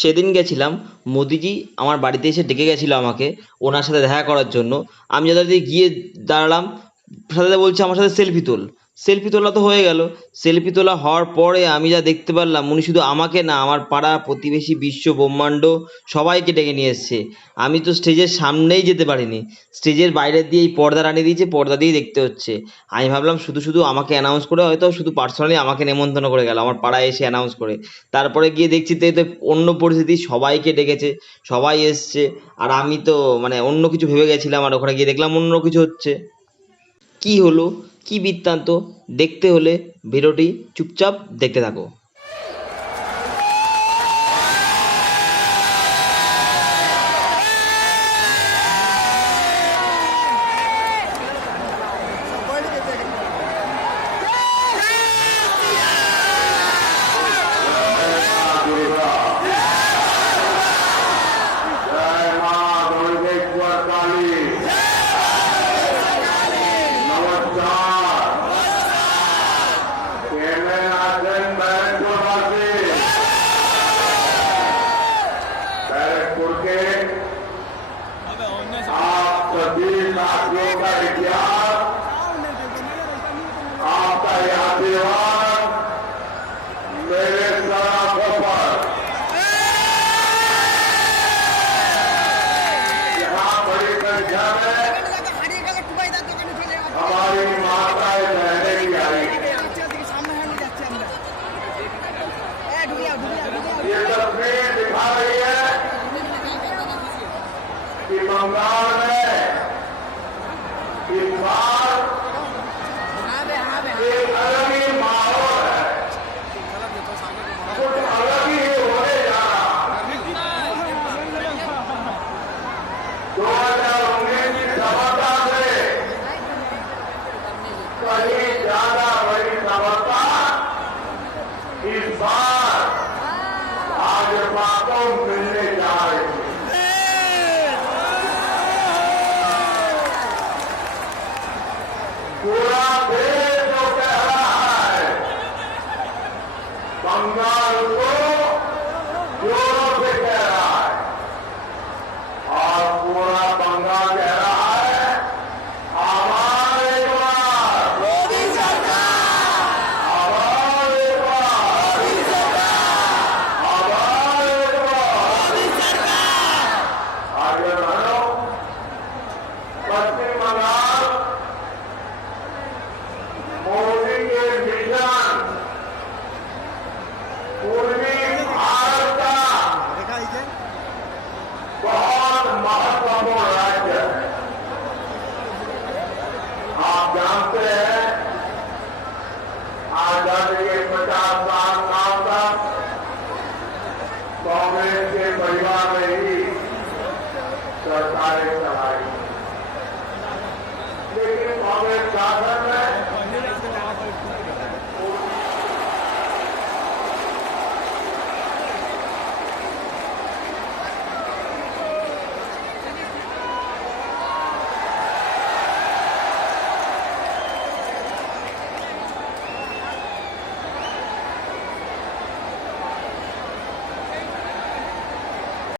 সেদিন গেছিলাম, মোদিজি আমার বাড়িতে এসে ডেকে গেছিল আমাকে ওনার সাথে দেখা করার জন্য। আমি যথারীতি গিয়ে দাঁড়ালাম, সাথে বলছে, আমার সাথে সেলফি তোল। সেলফি তোলা তো হয়ে গেল। সেলফি তোলা হওয়ার পরে আমি যা দেখতে পারলাম, উনি শুধু আমাকে না, আমার পাড়া প্রতিবেশী বিশ্ব ব্রহ্মাণ্ড সবাইকে ডেকে নিয়ে এসছে। আমি তো স্টেজের সামনেই যেতে পারিনি। স্টেজের বাইরে দিয়ে এই পর্দা টানিয়ে দিয়েছে, পর্দা দিয়েই দেখতে হচ্ছে। আমি ভাবলাম শুধু শুধু আমাকে অ্যানাউন্স করে, হয়তো শুধু পার্সোনালি আমাকে নেমন্তন্ন করে গেল, আমার পাড়ায় এসে অ্যানাউন্স করে। তারপরে গিয়ে দেখছি তো এতে অন্য পরিস্থিতি, সবাইকে ডেকেছে, সবাই এসছে। আর আমি তো মানে অন্য কিছু ভেবে গেছিলাম, আর ওখানে গিয়ে দেখলাম অন্য কিছু হচ্ছে। কি হলো? কি বৃত্তান্ত দেখতে হলে ভিডিওটি চুপচাপ দেখতে থাকো। बंगाल में इस बार एक अलग ही माहौल है। कुछ अलग ही होने जा रहा दो हज़ार उन्नीस की सफलता से कहीं ज़्यादा बड़ी सफलता इस बार भाजपा को मिलने Uau! सरकारें चलाई लेकिन कांग्रेस शासन में